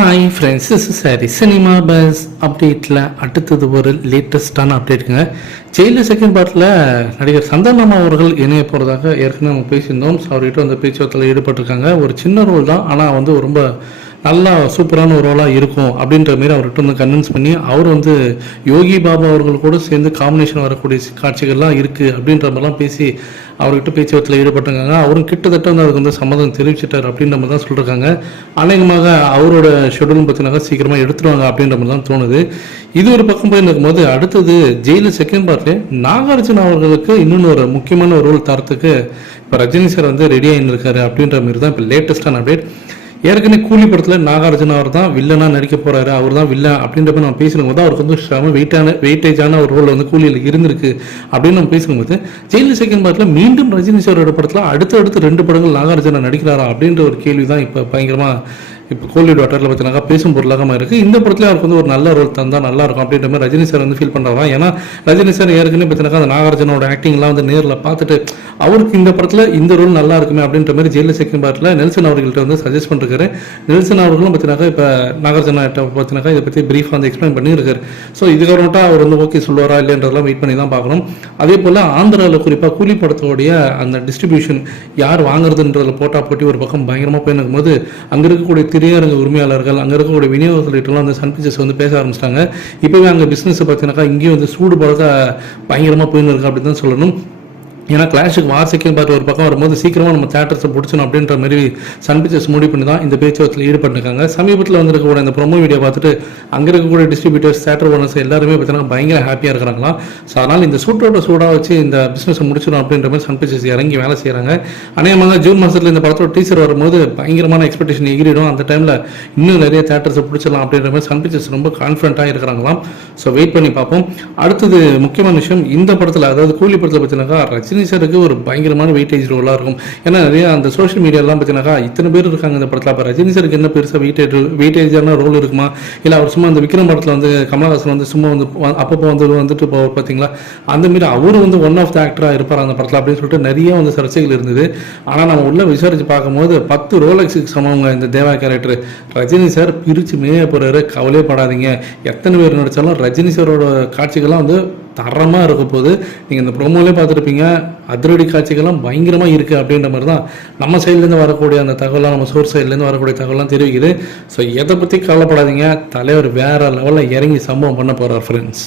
Hi friends, this is sorry cinema bus அப்டேட்டில் அடுத்தது ஒரு லேட்டஸ்டான அப்டேட்டுங்க. ஜெயிலர் செகண்ட் பார்ட்டில் நடிகர் சந்தானம் அவர்கள் இணைய போகிறதாக ஏற்கனவே நம்ம பேசியிருந்தோம். ஸோ அவர்கிட்ட வந்து பேச்சுவார்த்தையில் ஈடுபட்டிருக்காங்க. ஒரு சின்ன ரோல் தான், ஆனால் வந்து ரொம்ப நல்லா சூப்பரான ஒரு ரோலாக இருக்கும் அப்படின்ற மாரி அவர்கிட்ட வந்து கன்வின்ஸ் பண்ணி அவர் வந்து யோகி பாபா அவர்கள் கூட சேர்ந்து காம்பினேஷன் வரக்கூடிய காட்சிகள்லாம் இருக்குது அப்படின்ற மாதிரிலாம் பேசி அவர்கிட்ட பேச்சுவார்த்தையில் ஈடுபட்டிருக்காங்க. அவரும் கிட்டத்தட்ட வந்து அதுக்கு வந்து சம்மதம் தெரிவிச்சிட்டார் அப்படின்ற மாதிரி தான் சொல்லியிருக்காங்க. அநேகமாக அவரோட ஷெடியூல் பார்த்தீங்கன்னா சீக்கிரமாக எடுத்துருவாங்க அப்படின்ற மாதிரி தான் தோணுது. இது ஒரு பக்கம் போய் இருக்கும்போது அடுத்தது ஜெயிலர் செகண்ட் பார்ட்ல நாகார்ஜுன அவர்களுக்கு இன்னொன்று ஒரு முக்கியமான ஒரு ரோல் தரத்துக்கு இப்போ ரஜினி சார் வந்து ரெடி ஆகிருக்காரு அப்படின்ற மாதிரி தான் இப்போ லேட்டஸ்டான அப்டேட். ஏற்கனவே கூலி படத்தில் நாகார்ஜுன அவர் தான் வில்லனாக நடிக்க போகிறாரு, அவர் தான் வில்லன் அப்படின்றப்ப நம்ம பேசும்போது அவருக்கு வந்து செம வெயிட்டேஜான ஒரு ரோல் வந்து கூலியில் இருந்திருக்கு அப்படின்னு நம்ம பேசும்போது ஜெயிலர் செகண்ட் பார்ட்டில் மீண்டும் ரஜினி சாரோட படத்தில் அடுத்தடுத்து 2 படங்கள் நாகார்ஜுன நடிக்கிறாரா அப்படின்ற ஒரு கேள்வி தான் இப்போ பயங்கரமாக இப்போ கோலி டாட்டரில் பார்த்தீங்கன்னா பேசும் பொருளாக இருக்குது. இந்த படத்தில் அவருக்கு வந்து ஒரு நல்ல ரோல் தந்தால் நல்லாயிருக்கும் அப்படின்ற மாதிரி ரஜினி சார் வந்து ஃபீல் பண்ணுறாங்க. ஏன்னா ரஜினி சார் ஏற்கனவே பார்த்தீங்கன்னா அந்த நாகார்ஜுனோட ஆக்டிங்லாம் வந்து நேரில் பார்த்துட்டு அவருக்கு இந்த படத்தில் இந்த ரோல் நல்லா இருக்குமே அப்படின்ற மாதிரி ஜெயிலர் செகண்ட் பார்ட்டில் நெல்சன் அவர்கள்ட்ட வந்து சஜஸ்ட் பண்ணிருக்காரு. நெல்சன் அவர்களும் பார்த்தீங்கன்னா இப்போ நாகார்ஜுனா பார்த்தீங்கன்னா இதை பற்றி பிரீஃபாக வந்து எக்ஸ்பிளைன் பண்ணியிருக்காரு. ஸோ இதுக்கப்புறமேட்டா அவர் வந்து ஓகே சொல்லுவாரா இல்லைன்றதெல்லாம் வெயிட் பண்ணி தான் பார்க்கணும். அதே போல் ஆந்திராவில் குறிப்பாக கூலி படத்தோடைய அந்த டிஸ்ட்ரிபியூஷன் யார் வாங்குறதுன்றதில் போட்டி ஒரு பக்கம் பயங்கரமாக போய் இருக்கும்போது அங்கே இருக்கக்கூடிய திரையரங்க உரிமையாளர்கள், அங்கே இருக்கக்கூடிய விநியோகத்திலாம் வந்து சன் பிக்சர்ஸ் வந்து பேச ஆரம்பிச்சிட்டாங்க. இப்போவே அங்கே பிஸ்னஸ் பார்த்தீங்கன்னாக்கா இங்கேயும் வந்து சூடு பழக்க பயங்கரமாக போயின்னு இருக்கு அப்படின்னு தான் சொல்லணும். ஏன்னா கிளாஷுக்கு வார் செகண்ட் பார்ட் ஒரு பக்கம் வரும்போது சீக்கிரமாக நம்ம தேட்டர்ஸை பிடிச்சணும் அப்படின்ற மாதிரி சன் பிக்சர்ஸ் முடிவு பண்ணி தான் இந்த பேச்சுவார்த்தையில் ஈடுபட்டிருக்காங்க. சமீபத்தில் வந்திருக்கக்கூடிய இந்த ப்ரொமோ வீடியோ பார்த்துட்டு அங்கே இருக்கக்கூடிய டிஸ்ட்ரிபியூட்டர்ஸ், தேட்டர் ஓனர்ஸ் எல்லாருமே பார்த்தீங்கன்னா பயங்கர ஹாப்பியாக இருக்கிறாங்களாம். ஸோ அதனால் இந்த சூடாக வச்சு இந்த பிஸ்னஸை முடிச்சிடும் அப்படின்ற மாதிரி சன் பிக்சர்ஸ் இறங்கி வேலை செய்கிறாங்க. அநேகமாக ஜூன் மாதத்தில் இந்த படத்தோட டீசர் வரும்போது பயங்கரமான எக்ஸ்பெக்டேஷன் எகிரிடும். அந்த டைமில் இன்னும் நிறைய தேட்டர்ஸை பிடிச்சிடலாம் அப்படின்ற மாதிரி சன் பிக்சர்ஸ் ரொம்ப கான்ஃபிடண்ட்டாக இருக்கிறாங்களாம். ஸோ வெயிட் பண்ணி பார்ப்போம். அடுத்தது முக்கியமான விஷயம், இந்த படத்தில் அதாவது கூலி படத்தில் பார்த்தீங்கன்னா ரஜினி சாருக்கு ஒரு பயங்கரமான வெயிட்டேஜ் ரோலாக இருக்கும். ஏன்னா நிறைய அந்த சோஷியல் மீடியாலாம் பார்த்தீங்கன்னா இத்தனை பேர் இருக்காங்க இந்த படத்தில், அப்போ ரஜினி சாருக்கு என்ன பெருசாக வெயிட்டேஜான ரோல் இருக்குமா, இல்லை அவர் சும்மா அந்த விக்ரம் படத்தில் வந்து கமலஹாசன் வந்து சும்மா வந்து அப்பப்போ வந்துட்டு போவார் பார்த்தீங்களா, அந்த மாரி அவர் வந்து ஒன் ஆஃப் த ஆக்டராக இருப்பார் அந்த படத்தில் அப்படின்னு சொல்லிட்டு நிறைய வந்து சர்ச்சைகள் இருந்தது. ஆனால் நம்ம உள்ள விசாரிச்சு பார்க்கும்போது 10 ரோலெக்ஸுக்கு சமவங்க இந்த தேவா கேரக்டர். ரஜினி சார் பிரித்து மேய போகிறாரு, கவலையே படாதீங்க. எத்தனை பேர் நடித்தாலும் ரஜினி சாரோட காட்சிகள்லாம் வந்து தரமாக இருக்க போது. நீங்கள் இந்த ப்ரோமோலே பார்த்துருப்பீங்க, அதிரடி காட்சிகள்லாம் பயங்கரமாக இருக்குது அப்படின்ற மாதிரி தான் நம்ம சைட்லேருந்து வரக்கூடிய அந்த தகவலாம், நம்ம சோர்ஸ் சைட்லேருந்து வரக்கூடிய தகவலாம் தெரிவிக்குது. ஸோ எதை பற்றி கவலைப்படாதீங்க, தலைவர் வேறு லெவலில் இறங்கி சம்பவம் பண்ண போகிறார் ஃப்ரெண்ட்ஸ்.